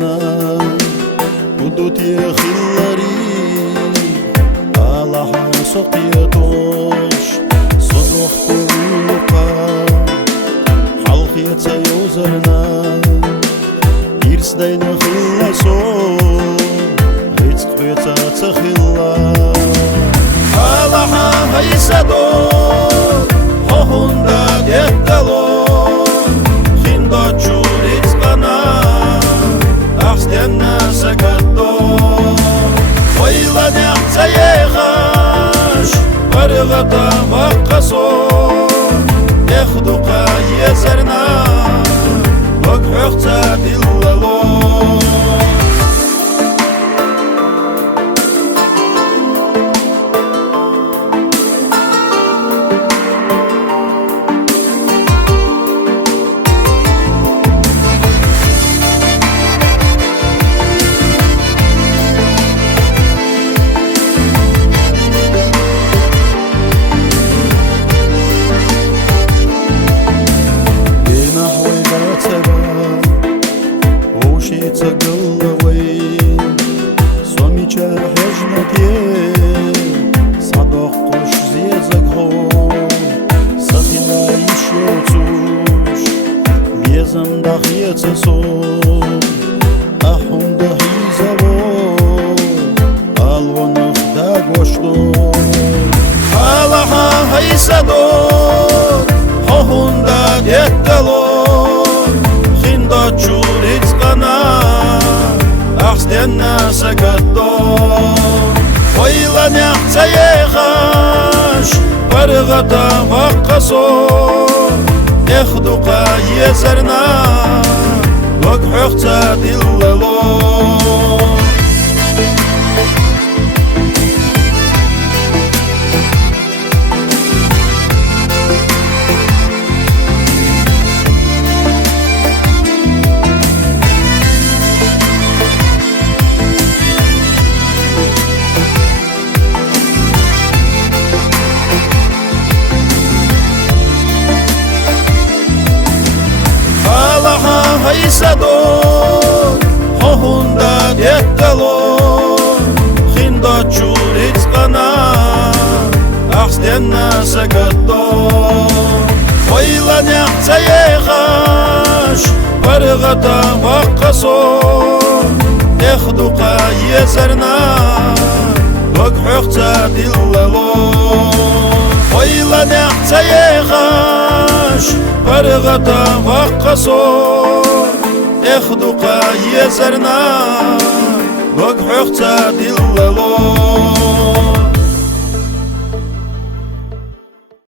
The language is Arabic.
يزرنا ودوت يا خلاري على حاسق يطوش صدوح كلقا حلق يتسيوزرنا يرس داينا خلصو ريتك يتسخلا على حايسدو هوندا يتلو خندا جوريت بنا أحسدنا سكتو ويلا نعتيخاش ورغتا وقصو يخدق يزرنا وقحتا دلالو ورغتا وقصو يخدق يزرنا وقحتا دلالو هيسدو هوندا يتلو خندا جوريت بنا أحسدنا سكتو ويلا نعتيخاش ورغتا وقصو يخدق يزرنا وقحتا دلالو ويلا نعتيخاش ورغتا وقصو يخدق يزرنا وقحتا دلالو